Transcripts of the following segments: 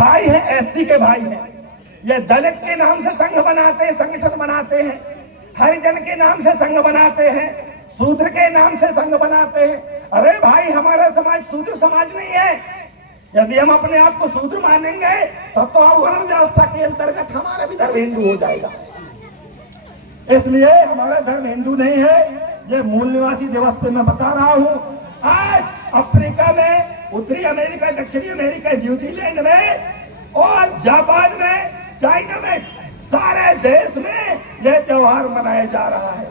भाई हैं, एससी के भाई हैं, ये दलित के नाम से संघ बनाते हैं, संगठन बनाते हैं, हरिजन के नाम से संघ बनाते हैं, शूद्र के नाम से संघ बनाते हैं। अरे भाई, हमारा समाज शूद्र समाज नहीं है। यदि हम अपने आप को शूद्र मानेंगे तब तो वर्ण व्यवस्था के अंतर्गत हमारा भी धर्म हिंदू हो जाएगा। इसलिए हमारा धर्म हिंदू नहीं है। ये मूल निवासी दिवस पे मैं बता रहा हूँ। आज अफ्रीका में, उत्तरी अमेरिका, दक्षिणी अमेरिका, न्यूजीलैंड में और जापान में, चाइना में, सारे देश में यह त्योहार मनाया जा रहा है।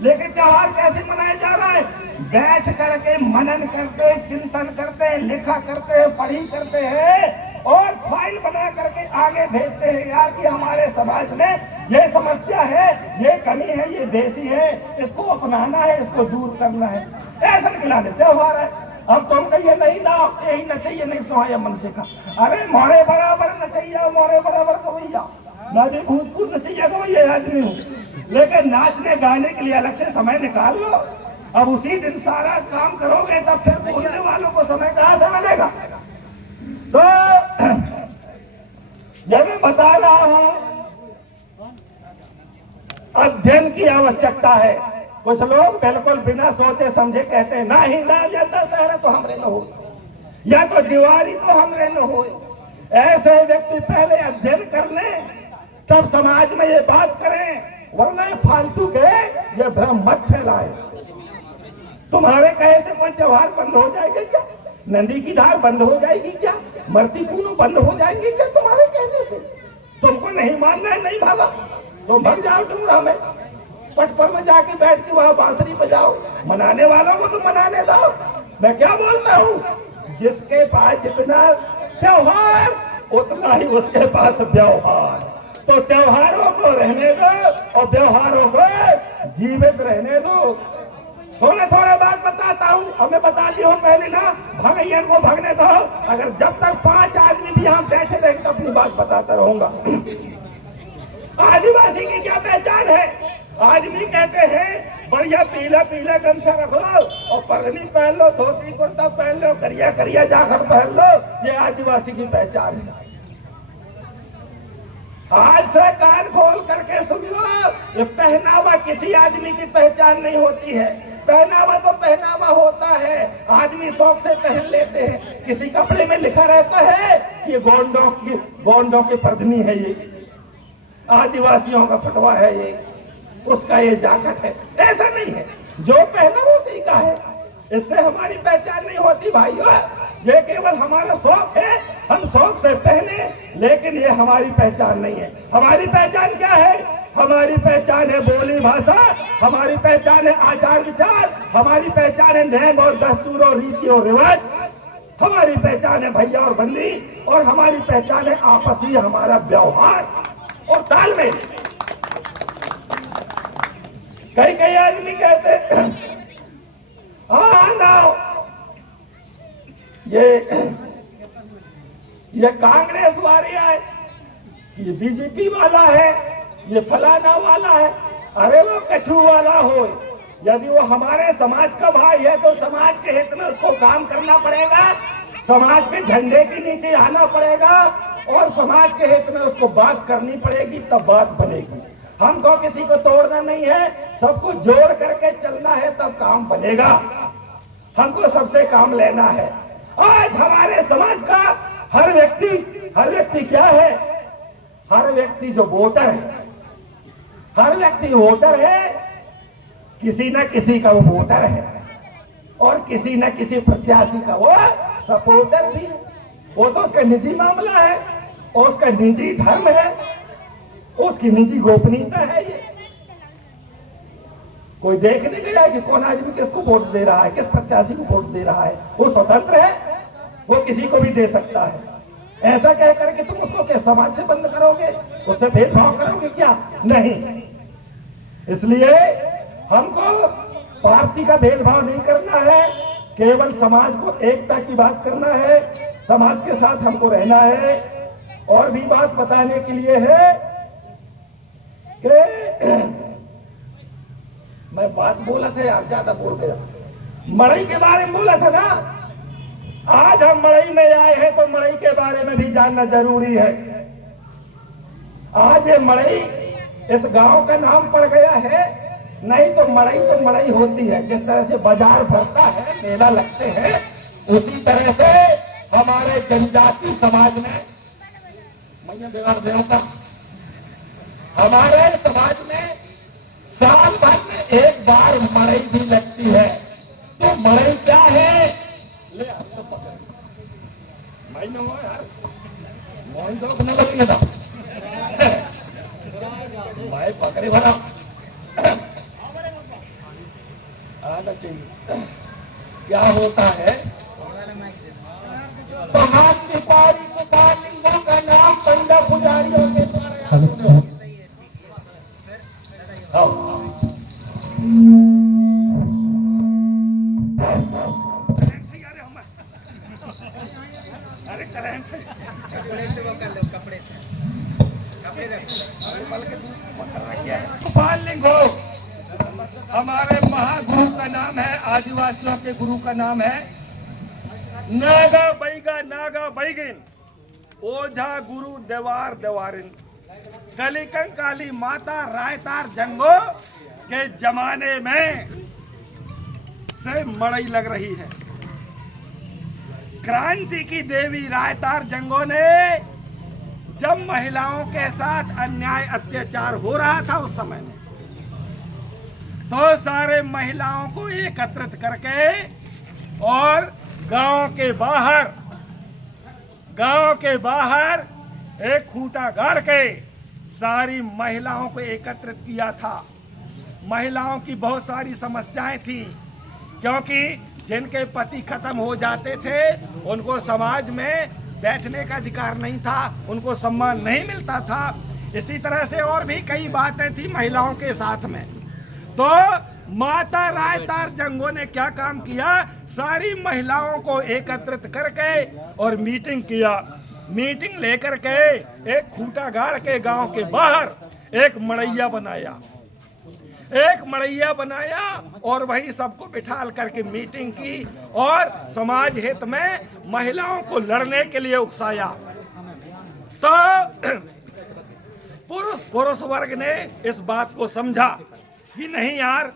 लेकिन त्योहार कैसे मनाया जा रहा है? बैठ करके मनन करते, चिंतन करते, लिखा करते, पढ़ी करते हैं और फाइल बना करके आगे भेजते हैं यार कि हमारे समाज में ये समस्या है, ये कमी है, ये बेसी है, इसको अपनाना है, इसको दूर करना है। ऐसा निकला त्योहार है। अब तुम कहिए नहीं ना, यही नचैया नहीं सुहाया मन से का। अरे मोरे बराबर नचैया, मोरे बराबर कवैया, मैं भी भूतपूर्व नचैया कवैया आदमी हूँ, लेकिन नाचने गाने के लिए अलग से समय निकाल लो। अब उसी दिन सारा काम करोगे तब फिर बोलने वालों को समय कहाँ से मिलेगा? तो जब मैं बता रहा हूं अध्ययन की आवश्यकता है। कुछ लोग बिल्कुल बिना सोचे समझे कहते हैं ना ही ना ज्यादा शहर तो हमरे न हो, या तो दीवारी तो हमरे न हो। ऐसे व्यक्ति पहले अध्ययन कर लें तब समाज में ये बात करें, वरना फालतू के ये भ्रम मत फैलाए। तुम्हारे कहे से कोई त्योहार बंद हो जाएगा क्या? नदी की धार बंद हो जाएगी क्या? मरती पूनों बंद हो जाएंगी क्या तुम्हारे कहने से? तुमको नहीं मानना है, नहीं भागा तो भग जाओ डूंगरा में, पटपर में जाके बैठ के वहां बांसुरी बजाओ। मनाने वालों को तो मनाने दो। मैं क्या बोलता हूँ, जिसके पास जितना त्योहार उतना ही उसके पास व्यवहार। तो त्योहारों को रहने दो और व्यवहारों को जीवित रहने दो। थोड़ा थोड़ा बात बताता हूँ, हमें बता दी हूँ पहले ना, भगैया को भगने दो। अगर जब तक 5 आदमी भी यहाँ बैठे रहेंगे तो अपनी बात बताता रहूंगा। आदिवासी की क्या पहचान है? आदमी कहते हैं बढ़िया पीला पीला गमछा रख लो और पगड़ी पहन लो, धोती कुर्ता पहन लो, करिया करिया जाकर पहन लो, ये आदिवासी की पहचान है। आज से कान खोल करके सुन लो, ये पहनावा किसी आदमी की पहचान नहीं होती है। पहनावा तो पहनावा होता है, आदमी शौक से पहन लेते हैं। किसी कपड़े में लिखा रहता है ये गोंडों की पर्दनी है, ये आदिवासियों का फटवा है, ये उसका ये जाकट है। ऐसा नहीं है, जो पहना वो उसी का है। इससे हमारी पहचान नहीं होती भाइयों। ये केवल हमारा शौक है, हम शौक से पहने, लेकिन ये हमारी पहचान नहीं है। हमारी पहचान क्या है? हमारी पहचान है बोली भाषा, हमारी पहचान है आचार विचार, हमारी पहचान है ढंग और दस्तूर और रीति और रिवाज, हमारी पहचान है भैया और बंदी, और हमारी पहचान है आपसी हमारा व्यवहार और तालमेल। कई कई आदमी कहते हाँ ना, ये कांग्रेस वाले है, ये बीजेपी वाला है, ये फलाना वाला है। अरे वो कछू वाला हो, यदि वो हमारे समाज का भाई है तो समाज के हित में उसको काम करना पड़ेगा, समाज के झंडे के नीचे आना पड़ेगा और समाज के हित में उसको बात करनी पड़ेगी, तब बात बनेगी। हमको किसी को तोड़ना नहीं है, सबको जोड़ करके चलना है, तब काम बनेगा। हमको सबसे काम लेना है। आज हमारे समाज का हर व्यक्ति क्या है? हर व्यक्ति जो वोटर है, हर व्यक्ति वोटर है, किसी न किसी का वो वोटर है और किसी न किसी प्रत्याशी का वो सपोर्टर भी है। वो तो उसका निजी मामला है और उसका निजी धर्म है, उसकी निजी गोपनीयता है। ये कोई देखने गया कि कौन आदमी किसको वोट दे रहा है, किस प्रत्याशी को वोट दे रहा है, वो स्वतंत्र है, वो किसी को भी दे सकता है। ऐसा कह करके तुम उसको क्या समाज से बंद करोगे, उससे भेदभाव करोगे क्या? नहीं। इसलिए हमको पार्टी का भेदभाव नहीं करना है, केवल समाज को एकता की बात करना है, समाज के साथ हमको रहना है। और भी बात बताने के लिए है कि मैं बात बोला था यार, ज्यादा बोल गया। मड़ई के बारे में बोला था ना, आज हम मड़ई में आए हैं तो मड़ई के बारे में भी जानना जरूरी है। आज ये मड़ई इस गांव का नाम पड़ गया है, नहीं तो मड़ई होती है। जिस तरह से बाजार भरता है, मेला लगते हैं, उसी तरह से हमारे जनजाति समाज में हमारे समाज में साल भर में एक बार मड़ई भी लगती है। तो मड़ई क्या है? ले तो पकड़ मैं हो यार, मोइन तो नहीं लगेगा था मैं पकड़े भरा आना चाहिए। क्या होता है? पहाड़ की पारी लिंगों का नाम पंडा पुजारियों के द्वारा अरे करंट कपड़े से वो कर लो, कपड़े से लिंग हो। हमारे महागुरु का नाम है, आदिवासियों के गुरु का नाम है नागा बैगिन ओझा गुरु देवार देवारिन। कलिकंकाली माता रायतार जंगो के जमाने में से मड़ई लग रही है। क्रांति की देवी रायतार जंगो ने जब महिलाओं के साथ अन्याय अत्याचार हो रहा था उस समय में, तो सारे महिलाओं को एकत्रित करके और गांव के बाहर एक खूंटा गाड़ के सारी महिलाओं को एकत्रित किया था। महिलाओं की बहुत सारी समस्याएं थी, क्योंकि जिनके पति खत्म हो जाते थे उनको समाज में बैठने का अधिकार नहीं था, उनको सम्मान नहीं मिलता था। इसी तरह से और भी कई बातें थी महिलाओं के साथ में। तो माता रायतार जंगो ने क्या काम किया? सारी महिलाओं को एकत्रित करके और मीटिंग किया। मीटिंग लेकर के एक खूंटा गाड़ के गांव के बाहर एक मड़ैया बनाया और वही सबको बिठाल करके मीटिंग की और समाज हित में महिलाओं को लड़ने के लिए उकसाया। तो पुरुष वर्ग ने इस बात को समझा कि नहीं यार,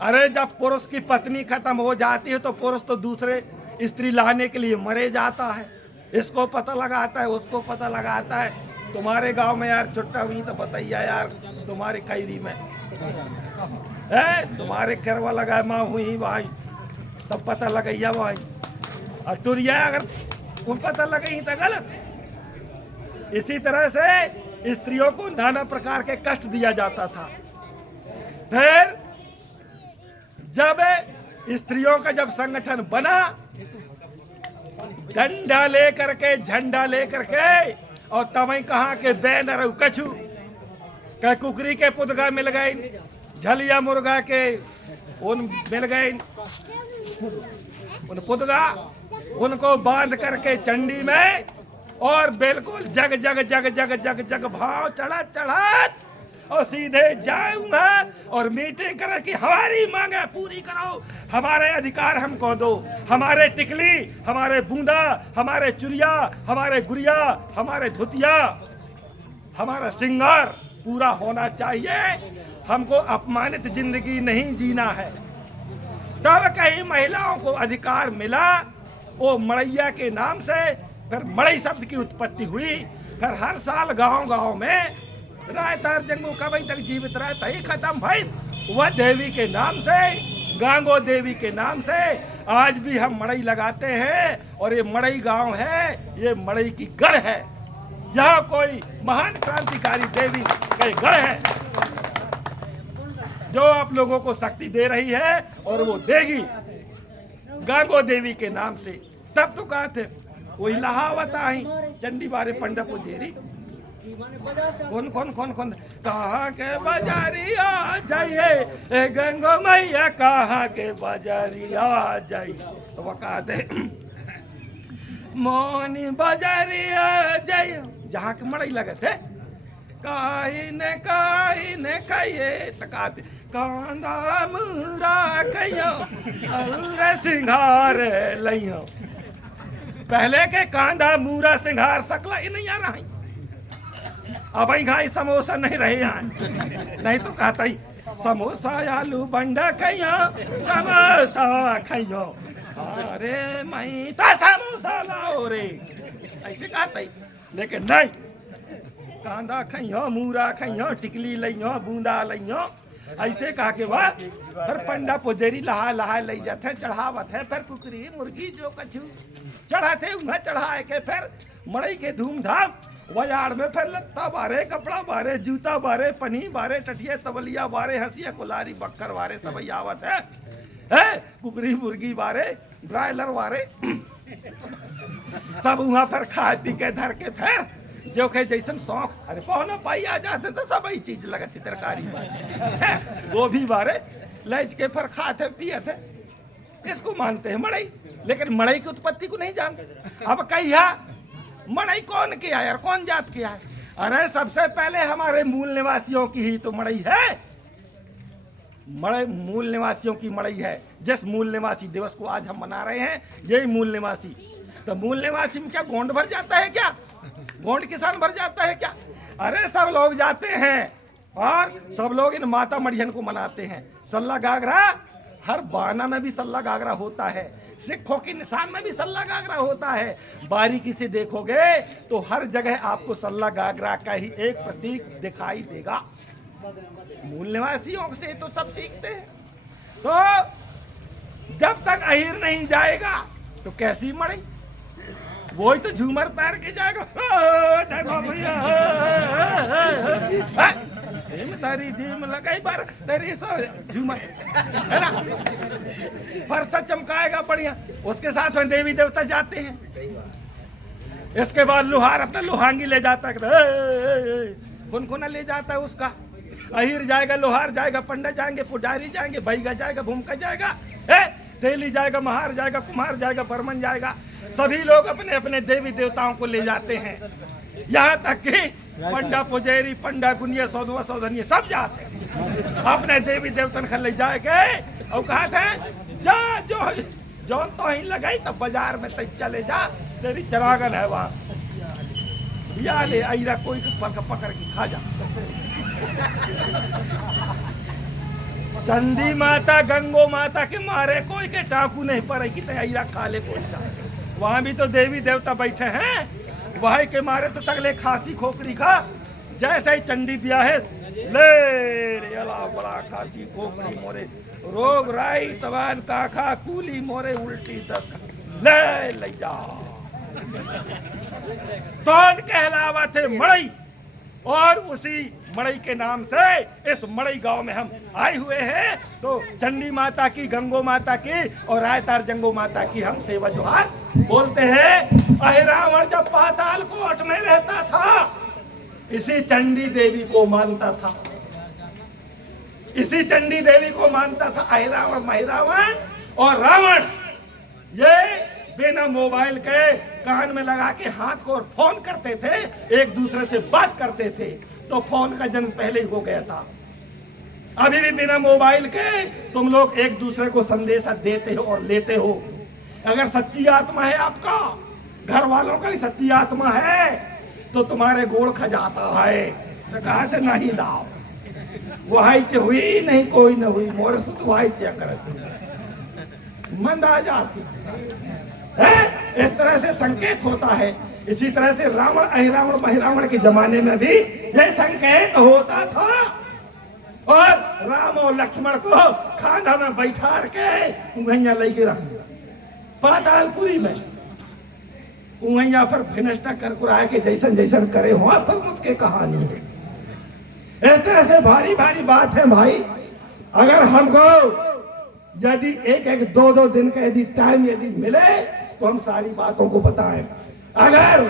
अरे जब पुरुष की पत्नी खत्म हो जाती है तो पुरुष तो दूसरे स्त्री लाने के लिए मरे जाता है। इसको पता लगाता है, उसको पता लगाता है। तुम्हारे गांव में यार छुट्टा हुई तो बताइए यार, तुम्हारे खैरी में है, तुम्हारे खैरवा लगा माँ हुई भाई, तब पता लगैया भाई। और टुरिया अगर वो पता लगई तो गलत। इसी तरह से स्त्रियों को नाना प्रकार के कष्ट दिया जाता था। फिर जब स्त्रियों का जब संगठन बना, डंडा लेकर के झंडा लेकर के, और तवई कहा के बैनर कछु के कुकरी के पुदगा मिल गए, झलिया मुर्गा के उन मिल गए उन पुदगा, उनको बांध करके चंडी में और बिल्कुल जग जग जग जग जग जग भाव चढ़ा और सीधे जाऊंगा और मीटिंग करे कि हमारी मांगे पूरी करो, हमारे अधिकार हमको दो, हमारे टिकली, हमारे बूंदा, हमारे चुरिया, हमारे गुड़िया, हमारे धुतिया, हमारा श्रृंगार पूरा होना चाहिए। हमको अपमानित जिंदगी नहीं जीना है। तब कहीं महिलाओं को अधिकार मिला, वो मड़ैया के नाम से फिर मड़ई शब्द की उत्पत्ति हुई। फिर हर साल गांव में रायतार जंगो कब तक जीवित रहता ही खत्म भाई। वह देवी के नाम से, गांगो देवी के नाम से आज भी हम मड़ई लगाते हैं। और ये मड़ई गांव है, ये मड़ई की गढ़ है। यहाँ कोई महान क्रांतिकारी देवी का गढ़ है जो आप लोगों को शक्ति दे रही है और वो देगी गांगो देवी के नाम से। तब तो कहा थे वो इलाहावत आई चंडी बारे पंडा को देरी कौन कौन कौन कौन कहाँ के बाजारिया जाइए गंगो मैया, कहाँ के बाजारिया जाइए। तो वो कहते मोनी बाजारिया जाइए, जहाँ के मड़ई लगे थे काई ने खाइए तकाते कांदा मुरा कहियो और सिंगार लइयो। पहले के कांदा मूरा सिंघार सकला ये नहीं आ रहा है। अब घाई समोसा नहीं रहे यहाँ, नहीं तो कहता ही समोसा आलू बंडा खइयो समोसा खइयो, अरे मैं तो समोसा लाओ रे, ऐसे कहता ही। लेकिन नहीं, कांदा खइयो मूरा खइयो टिकली लियो बूंदा लियो, ऐसे कहा के बाद फिर पंडा पुजेरी लहा लहा ले जाते चढ़ावत है। फिर कुकरी मुर्गी जो कछु चढ़ाते उन्हें चढ़ाए के फिर मड़ई के धूमधाम बाजार में फिर लत्ता बारे कपड़ा बारे जूता बारे पनी बारे टटिया तबलिया बारे हंसिया कुलारी बक्कर बारे सब आवत है कुकरी मुर्गी बारे ब्रायलर बारे सब वहाँ पर खा पी के धर के फिर जो के जैसन शौक, अरे पौना पाई आ जाते तो सब ही चीज लगती तरकारी बारे वो भी बारे लज के फिर खाते पिए थे। इसको मानते हैं मड़ई, लेकिन मड़ई की उत्पत्ति को नहीं जानते। अब कहिया मड़ई कौन किया यार, कौन जात किया है? अरे सबसे पहले हमारे मूल निवासियों की ही तो मड़ई है, मड़ई मूल निवासियों की मड़ई है। जिस मूल निवासी दिवस को आज हम मना रहे हैं यही मूल निवासी। तो मूल निवासी में क्या गोंड भर जाता है क्या, गोंड किसान भर जाता है क्या? अरे सब लोग जाते हैं और सब लोग इन माता मड़ियन को मनाते हैं। सल्ला गागरा, हर बाना में भी सल्ला गागरा होता है, सिखों के निशान में भी सल्ला गागरा होता है। बारीकी से देखोगे तो हर जगह आपको सल्ला गागरा का ही एक प्रतीक दिखाई देगा। मूल निवासियों से तो सब सीखते हैं। तो जब तक अहिर नहीं जाएगा तो कैसी मड़ई, वही तो झूमर पैर के जाएगा। देखो भैया तारी झीम लगाई बार तेरी झूमर है ना, फरसा चमकाएगा बढ़िया। उसके साथ में देवी देवता जाते हैं। इसके बाद लोहार अपना लोहांगी ले जाता है, खुनखुना ले जाता है उसका। अहिर जाएगा, लोहार जाएगा, पंडित जाएंगे, पुजारी जाएंगे, बैगा जाएगा, भूमका जाएगा, तेली जाएगा, महार जाएगा, कुम्हार जाएगा, बर्मन जाएगा। सभी लोग अपने अपने देवी देवताओं को ले जाते हैं। यहाँ तक कि पंडा पुजेरी पंडा गुनिया सौदवा सौदनिया सब जाते हैं अपने देवी देवतन खल ले जाएंगे। और कहा था जा जो जौन तो ही लगाई तब बाजार में तक चले जा, तेरी चरागन है वहाँ, या ले आईरा कोई पकड़ के खा जा। चंदी माता गंगो माता के मारे कोई के टाकू नहीं पड़े कि तैयारी खा ले कोई जा। वहाँ भी तो देवी देवता बैठे हैं, वही के मारे तो तगले खांसी खोपड़ी खा। जैसे ही चंडी बिया है ले अला बड़ा खांसी खोपड़ी मोरे रोग राई तवान काखा कूली मोरे उल्टी दस्त ले जा। कौन कहलावा थे मड़ई, और उसी मड़ई के नाम से इस मड़ई गांव में हम आए हुए हैं। तो चंडी माता की, गंगो माता की और रायतार जंगो माता की हम सेवा जोहार बोलते हैं। अहिरावण जब पाताल कोट में रहता था इसी चंडी देवी को मानता था, इसी चंडी देवी को मानता था। अहिरावण महिरावण और रावण ये बिना मोबाइल के कान में लगा के हाथ को और फोन करते थे, एक दूसरे से बात करते थे। तो फोन का जन्म पहले ही हो गया था। अभी भी बिना मोबाइल के तुम लोग एक दूसरे को संदेशा देते हो और लेते हो। अगर सच्ची आत्मा है आपका, घर वालों का ही सच्ची आत्मा है तो तुम्हारे गोड़ खजाता है। तो कहा थे नहीं दाओ वही चे हुई नहीं कोई न हुई मोर सुत वही चे कर मंद आ जाती है। इस तरह से संकेत होता है। इसी तरह से रावण अहिरावण महिरावण के जमाने में भी ये संकेत होता था। और राम और लक्ष्मण को खाना में बैठा के उंगैया ले गिरा पातालपुरी में, उंगैया पर भिनष्टा कर कुराए के जैसन जैसन करे हो फिर मुझके कहानी है। इस तरह से भारी भारी बात है भाई। अगर हमको यदि एक एक दो दो दिन का यदि टाइम यदि मिले तो हम सारी बातों को बताएं। अगर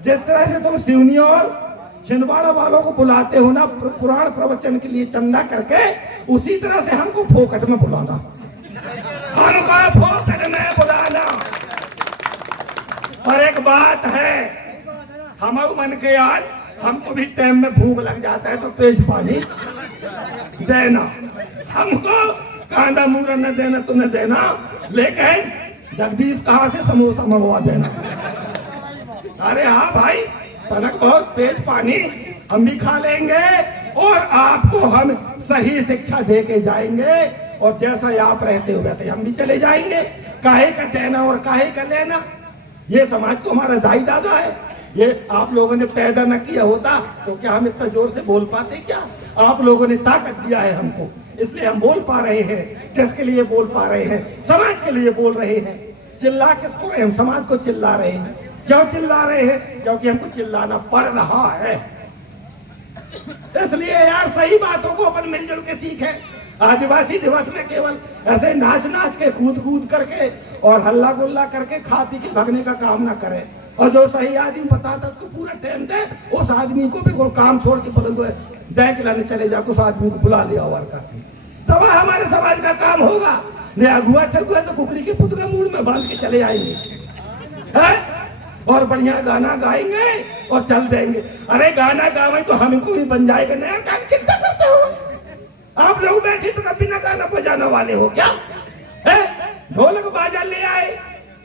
जिस तरह से तुम सिवनियों और छिंदवाड़ा वालों को बुलाते हो ना पुराण प्रवचन के लिए चंदा करके, उसी तरह से हमको फोकट में बुलाना, हमको फोकट में बुलाना। और एक बात है, हम मन के यार हमको भी टाइम में भूख लग जाता है तो पेज पानी देना, हमको कांदा मूरा न देना तो न देना, लेकिन जगदीश कहाँ से समोसा मंगवा देना। अरे हाँ भाई, तनक बहुत तेज पानी, हम भी खा लेंगे और आपको हम सही शिक्षा दे के जाएंगे और जैसा आप रहते हो वैसे हम भी चले जाएंगे। काहे का देना और काहे का लेना, ये समाज को हमारा दाई दादा है। ये आप लोगों ने पैदा न किया होता तो क्या हम इतना जोर से बोल पाते? क्या आप लोगों ने ताकत दिया है हमको, इसलिए हम बोल पा रहे हैं। किसके लिए बोल पा रहे हैं? समाज के लिए बोल रहे हैं। चिल्ला किसको रहे? हम समाज को चिल्ला रहे हैं। क्यों चिल्ला रहे हैं? क्योंकि हमको चिल्लाना पड़ रहा है। इसलिए यार सही बातों को अपन मिलजुल के सीखें। आदिवासी दिवस में केवल ऐसे नाच नाच के कूद कूद करके और हल्ला गुल्ला करके खा पी के भगने का काम ना करें। और जो सही आदमी बताता उसको पूरा टाइम दे, उस आदमी को भी काम छोड़ के बोले दे लाने चले जाओ, उस आदमी को बुला लिया और करके तब हमारे समाज का काम होगा। नहीं अगुआ ठगुआ तो कुकरी के पुत का मूड में बांध के चले आएंगे है? और बढ़िया गाना गाएंगे और चल देंगे। अरे गाना गावे तो हमको भी बन जाएगा। नया क्या चिंता करते हो आप लोग? बैठे तो कभी ना गाना बजाने वाले हो क्या है? ढोलक बाजा ले आए,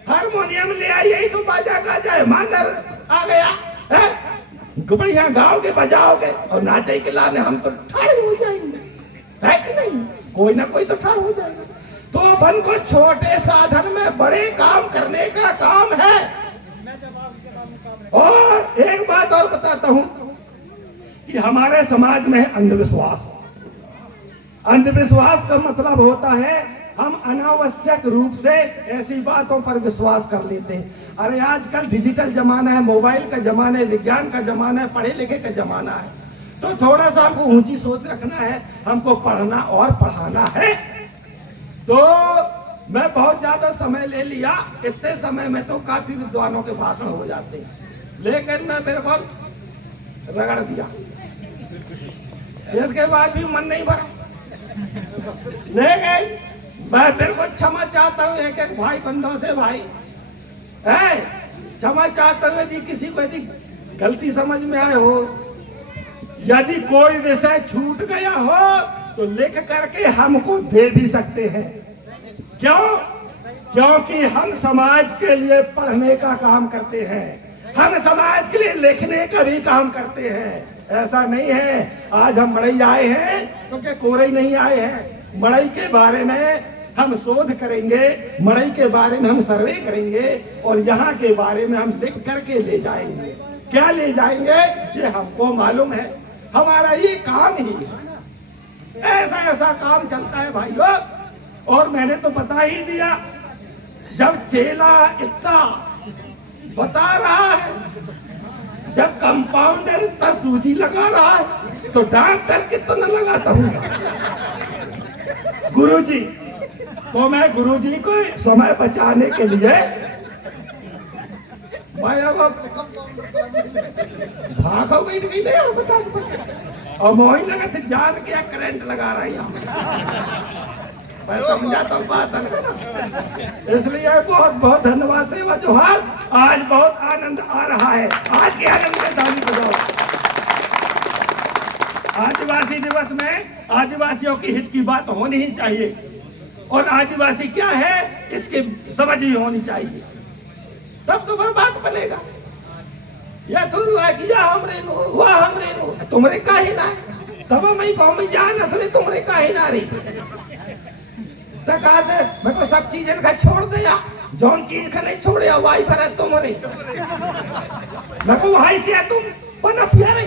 हारमोनियम ले आए, यही तो बाजा गाजा है। मांदर आ गया है, बढ़िया गाओगे बजाओगे और नाचे के लाने हम तो ठाड़े हो जाएंगे, है कि नहीं? कोई ना कोई तो ठाड़ हो जाएगा। तो अपन को छोटे साधन में बड़े काम करने का काम है। और एक बात और बताता हूं कि हमारे समाज में अंधविश्वास, अंधविश्वास का मतलब होता है हम अनावश्यक रूप से ऐसी बातों पर विश्वास कर लेते हैं। अरे आजकल डिजिटल जमाना है, मोबाइल का जमाना है, विज्ञान का जमाना है, पढ़े लिखे का जमाना है, तो थोड़ा सा हमको ऊंची सोच रखना है। हमको पढ़ना और पढ़ाना है। तो मैं बहुत ज्यादा समय ले लिया, इतने समय में तो काफी विद्वानों के भाषण हो जाते हैं, लेकिन मैं बिल्कुल रगड़ दिया। इसके बाद भी मन नहीं भरा, लेकिन मैं बिल्कुल क्षमा चाहता हूँ एक एक भाई बंधुओं से। भाई है क्षमा चाहते हुए यदि किसी को यदि गलती समझ में आए हो, यदि कोई विषय छूट गया हो तो लिख करके हमको दे भी सकते हैं। क्यों? क्योंकि हम समाज के लिए पढ़ने का काम करते हैं, हम समाज के लिए लिखने का भी काम करते हैं। ऐसा नहीं है आज हम मड़ई आए हैं क्योंकि कोरई नहीं आए हैं। मड़ई के बारे में हम शोध करेंगे, मड़ई के बारे में हम सर्वे करेंगे और यहाँ के बारे में हम लिख करके ले जाएंगे। क्या ले जाएंगे ये हमको मालूम है, हमारा ये काम ही है। ऐसा ऐसा काम चलता है भाइयों। और मैंने तो बता ही दिया, जब चेला इतना बता रहा है, जब कंपाउंडर इतना सूजी लगा रहा है तो डॉक्टर कितना लगाता हूँ। गुरुजी तो मैं गुरुजी को समय बचाने के लिए मैं अब भागो बैठ गई नहीं और बता और मोही लगा थे जान के करंट लगा रहा है। मैं समझाता हूँ बात, इसलिए बहुत बहुत धन्यवाद सेवा जोहार। आज बहुत आनंद आ रहा है, आज के आनंद में ताली बजाओ। आदिवासी दिवस में आदिवासियों की हित की बात होनी ही चाहिए और आदिवासी क्या है इसकी समझ ही होनी चाहिए, तब तो बर्बाद बनेगा। या तुम किया हमरे नो हुआ हमरे नो तुमरे का ही ना तब मैं कहूँ मैं जान अथरे तुमरे का ही ना रही मैं को सब चीज इनका छोड़ दिया, जौन चीज का नहीं छोड़े वाई पर तुम्हारे मैं को वही से तुम पनप यार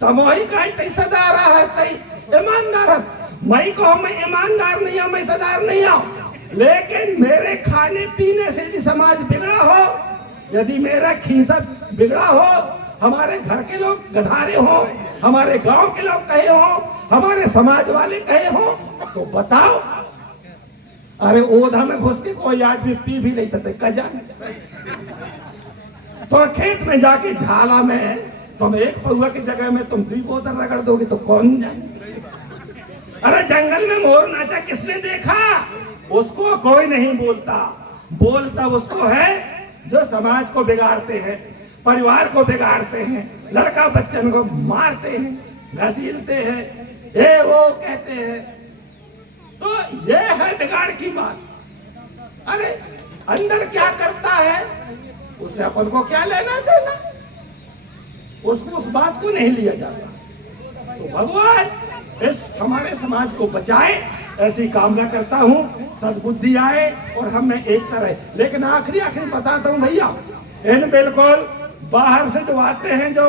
तब वही कहीं सदा रहा है तई ईमानदार है। मैं को मैं ईमानदार नहीं हूं, मैं सदार नहीं हूं, लेकिन मेरे खाने पीने से यदि समाज बिगड़ा हो, यदि मेरा खीसा बिगड़ा हो, हमारे घर के लोग गधारे हो, हमारे गांव के लोग कहे हो, हमारे समाज वाले कहे हो, तो बताओ। अरे ओधा में घुस के कोई आदमी पी भी नहीं सकते कजान, तो खेत में जाके झाला में तुम एक पौवा की जगह में तुम 2 बोतल रगड़ दोगे तो कौन जाए। अरे जंगल में मोर नाचा किसने देखा? उसको कोई नहीं बोलता, बोलता उसको है जो समाज को बिगाड़ते हैं, परिवार को बिगाड़ते हैं, लड़का बच्चन को मारते हैं, घसीलते हैं, ये वो कहते हैं। तो ये है बिगाड़ की बात। अरे अंदर क्या करता है उससे अपन को क्या लेना देना, उसको उस बात को नहीं लिया जाता। तो भगवान इस हमारे समाज को बचाए, ऐसी कामना करता हूँ, सद्बुद्धि आए और हम में एकता रहे। लेकिन आखिरी बताता हूँ भैया, इन बिल्कुल बाहर से जो आते हैं, जो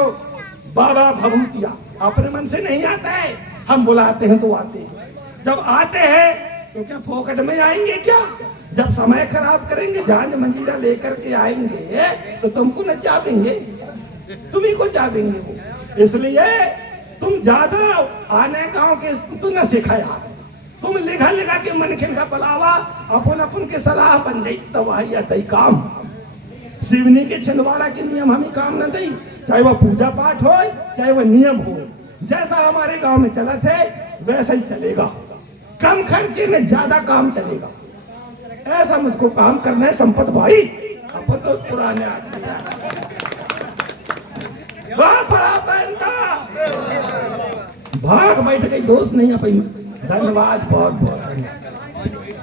बाबा भभूतिया, अपने मन से नहीं आता है, हम बुलाते हैं तो आते हैं। जब आते हैं तो क्या फोकट में आएंगे क्या? जब समय खराब करेंगे, झांझ मंजीरा लेकर के आएंगे तो तुमको नचावेंगे, तुम्ही को चावेंगे वो। इसलिए तुम ज्यादा आने गांव के तो न सिखाया, तुम लिखा लिखा के मन खिल का पलावा, अपन के सलाह बन जाई तवाही दई काम। शिवनी के छिंदवाड़ा के नियम हमें काम न दई, चाहे वह पूजा पाठ हो चाहे वह नियम हो, जैसा हमारे गांव में चला थे वैसा ही चलेगा। कम खर्चे में ज्यादा काम चलेगा, ऐसा मुझको काम करना है संपत भाई। अपन तो पुराने आदमी हैं। वाह बड़ा बनता भाग बैठ गई, दोस्त नहीं है। धन्यवाद, बहुत बहुत धन्यवाद।